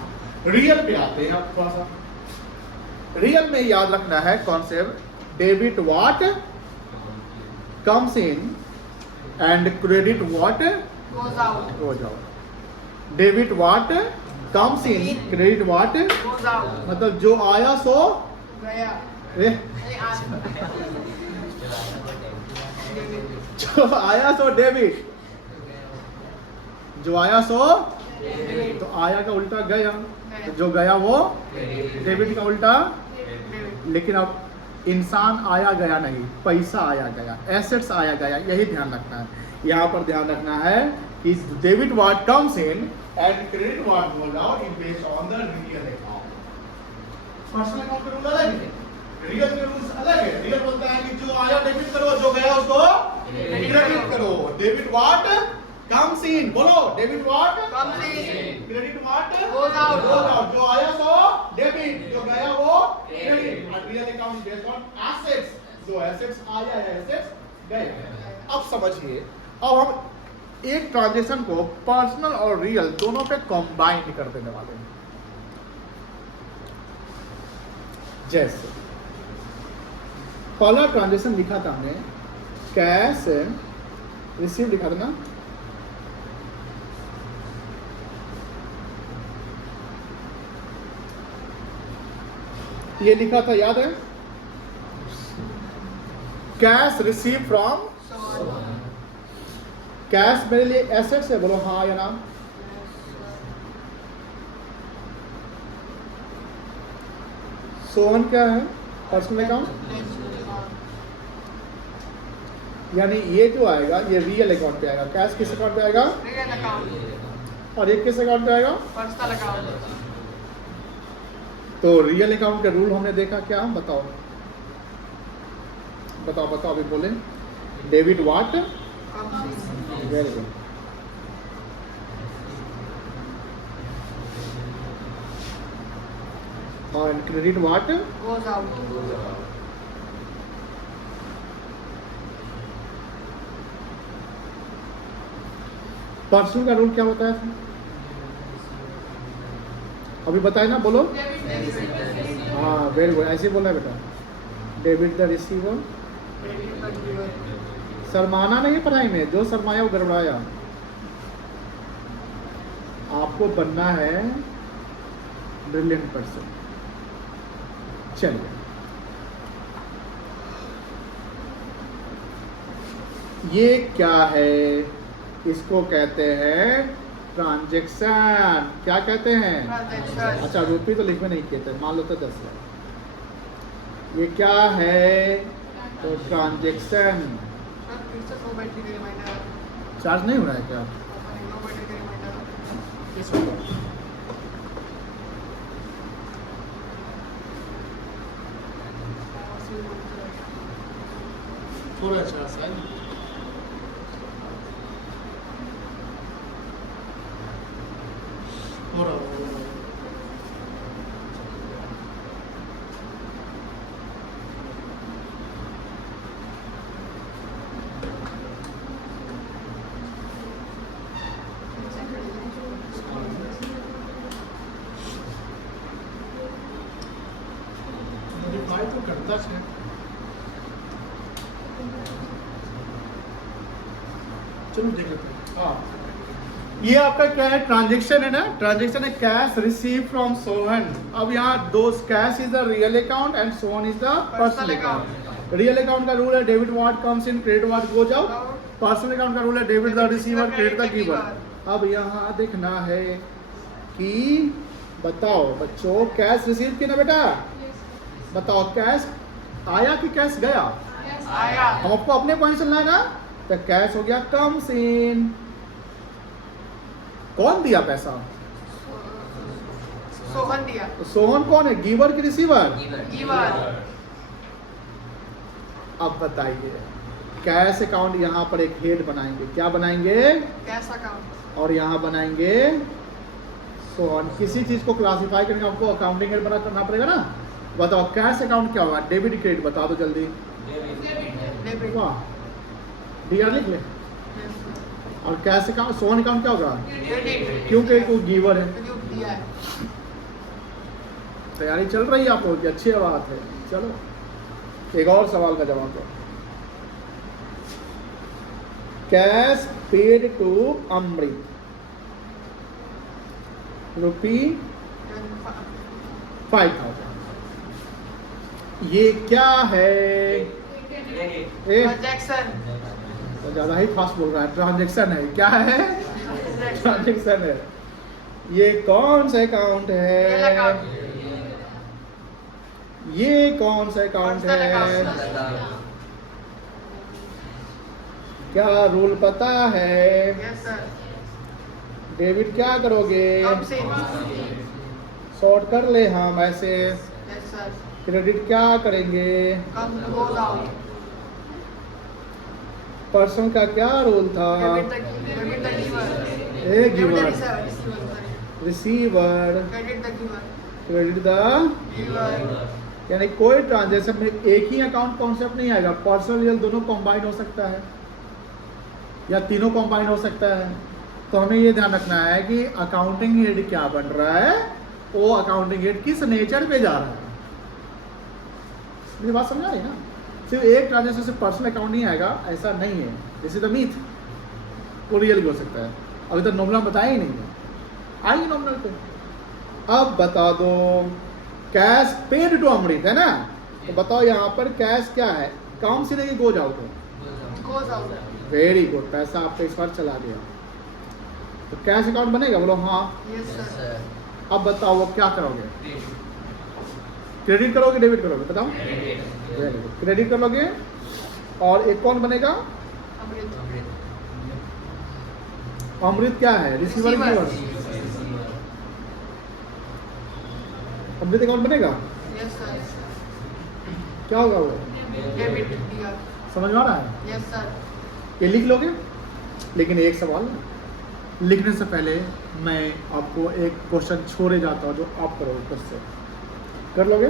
रियल पे आते हैं आप थोड़ा सा। रियल में याद रखना है concept, debit what comes in and credit what goes out। Debit what comes in, credit what goes out। मतलब जो आया सो गया। जो आया सो डेबिट, जो आया सो, तो आया का उल्टा गया, तो जो गया वो डेबिट का उल्टा। लेकिन अब इंसान आया गया नहीं, पैसा आया गया, एसेट्स आया गया, यही ध्यान रखना है। यहाँ पर ध्यान रखना है कि debit what comes in and credit what goes out is based on the real account. Personal account का रूल अलग है, रियल के रूल्स अलग है। रियल बोलता है कि जो आया डेबिट करो, जो गया उसको क्रेडिट करो। डेबिट व्हाट कम्स इन, बोलो debit what comes in। Credit what goes out। जो आया सो डेबिट, जो गया वो क्रेडिट। और real account based on assets, जो एसेट्स आया है, एसेट्स गए। अब समझिए, अब हम एक ट्रांजैक्शन को पर्सनल और रियल दोनों पे कंबाइन कर देने वाले हैं। जैसे पहला ट्रांजैक्शन लिखा था हमने, कैश रिसीव लिखा था ना, ये लिखा था, याद है? कैश रिसीव फ्रॉम कैश मेरे लिए एसेट्स है, बोलो हाँ या ना। सोहन क्या है? पर्सनल अकाउंट, यानी ये जो आएगा ये रियल अकाउंट पे आएगा। कैश किस अकाउंट पे आएगा? Real account. और ये किस अकाउंट पे आएगा? Personal account. तो रियल अकाउंट का रूल हमने देखा क्या? बताओ बताओ बताओ, अभी बोले। Debit what? Very good. और credit what? Goes out. Personal का रूल क्या बताया था? अभी बताए ना, बोलो। हाँ वेरी गुड, ऐसे बोलना है बेटा। Debit the receiver. शर्माना नहीं पढ़ाई में, जो शर्माया वो गड़बड़ाया। आपको बनना है ब्रिलियंट पर्सन। चलिए, ये क्या है? इसको कहते हैं ट्रांजैक्शन। क्या कहते हैं? ट्रांजैक्शन। अच्छा रुपये तो लिख में नहीं कहते, मान लो तो 10 है। ये क्या है? तो ट्रांजैक्शन। सर फिर से 100 बैटरी का रिमाइंडर। चार्ज नहीं हो रहा है क्या? 100 बैटरी का रिमाइंडर। किस वक्त? थोड़ा चार्ज है। हो रहा है। मॉडिफाई तो करता है। चलो देख लेते हैं। हाँ, ये आपका क्या है? ट्रांजैक्शन है ना। ट्रांजैक्शन है कैश रिसीव फ्रॉम सोहन। अब यहाँ दो, cash is the real account and Sohan is the personal account. Real account का रूल है debit what comes in, credit what goes out. Personal account का रूल है debit the receiver, credit the giver. अब यहाँ देखना है कि बताओ बच्चों, कैश रिसीव किया ना बेटा? बताओ कैश आया कि कैश गया? आया। हम आपको अपने पॉइंट चलना है ना। तो कैश हो गया कम्स इन। कौन दिया पैसा? सोहन दिया। तो सोहन कौन है? गिवर की रिसीवर? गिवर। अब बताइए, कैश अकाउंट यहाँ पर एक हेड बनाएंगे। क्या बनाएंगे? Cash account. और यहाँ बनाएंगे सोहन। किसी चीज को क्लासिफाई करके आपको अकाउंटिंग हेड बना करना पड़ेगा ना। बताओ कैश अकाउंट क्या होगा? डेबिट क्रेडिट बता दो जल्दी। डेबिट। वाह, डीआर लिख ले। और कैश अकाउंट, सोहन अकाउंट क्या होगा? क्रेडिट। क्योंकि वो गिवर है। क्योंकि दिया है। तैयारी चल रही है आप लोगों की, अच्छी बात है। चलो एक और सवाल का जवाब दो। कैश पेड टू अमृत रुपी 5000। ये क्या है? ट्रांजैक्शन। तो ज्यादा ही फास्ट बोल रहा है। ट्रांजैक्शन है। क्या है? ट्रांजैक्शन है। ये कौन सा अकाउंट रियल है? अकाउंट। ये कौन सा अकाउंट पर्सनल है? अकाउंट। क्या रूल पता है? Yes sir. डेबिट क्या करोगे? Comes in. शॉर्ट कर ले हम ऐसे। Yes sir. क्रेडिट क्या करेंगे? कम गोज आउट। पर्सन का क्या रूल था? Debit the giver. A giver, receiver. Receiver, credit the giver. Credit the. Giver. यानी कोई ट्रांजैक्शन में एक ही अकाउंट कॉन्सेप्ट नहीं आएगा। पर्सनल रियल दोनों कंबाइन हो सकता है या तीनों कंबाइन हो सकता है। तो हमें ये ध्यान रखना है कि अकाउंटिंग हेड क्या बन रहा है, वो अकाउंटिंग हेड किस नेचर पे जा रहा है। मेरी बात समझा रही ना? सिर्फ एक ट्रांजेक्शन से पर्सनल अकाउंट नहीं आएगा, ऐसा नहीं है। This is the myth. वो रियल भी हो सकता है। अभी तक नॉमिनल बताया ही नहीं है, आइए नॉमिनल पे। अब बता दो, कैश पेड टू अमृत है ना। तो बताओ यहाँ पर कैश क्या है? काम से नहीं गोज आउट है? goes out. वेरी गुड, पैसा आपका इस बार चला गया। तो कैश अकाउंट बनेगा? बोलो हाँ। Yes, sir. अब बताओ वो क्या करोगे? क्रेडिट करोगे डेबिट करोगे? बताओ। वेरी गुड, क्रेडिट कर लोगे। और एक कौन बनेगा? Amrit. अमृत क्या है? Receiver Receiver. गिवर। अमृत अकाउंट बनेगा? Yes, sir. क्या होगा वो? Debit. DR. समझ में आ रहा है? Yes, sir. ये लिख लोगे? लेकिन एक सवाल लिखने से पहले मैं आपको एक क्वेश्चन छोड़े जाता हूँ जो आप करोगे खुद से। कर लोगे?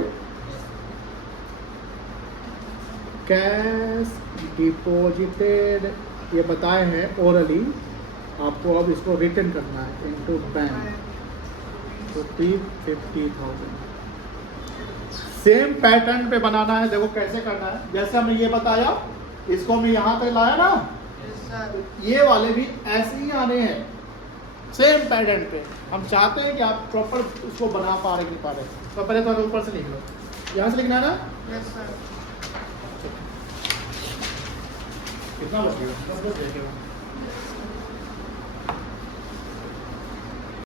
कैश डिपॉजिटेड ये बताए हैं ओरली, आपको अब इसको रिटर्न करना है इनटू बैंक। तो 50,000 सेम पैटर्न पे बनाना है। देखो कैसे करना है, जैसे हमने ये बताया इसको मैं यहाँ तक लाया ना, Yes, sir. ये वाले भी ऐसे ही आने हैं सेम पैटर्न पे। हम चाहते हैं कि आप प्रॉपर उसको बना पा रहे कि नहीं पा रहे। तो पहले तो ऊपर से लिख लो, यहाँ से लिखना है ना। Yes, sir. कितना बचेगा? 10 बच जाएगा।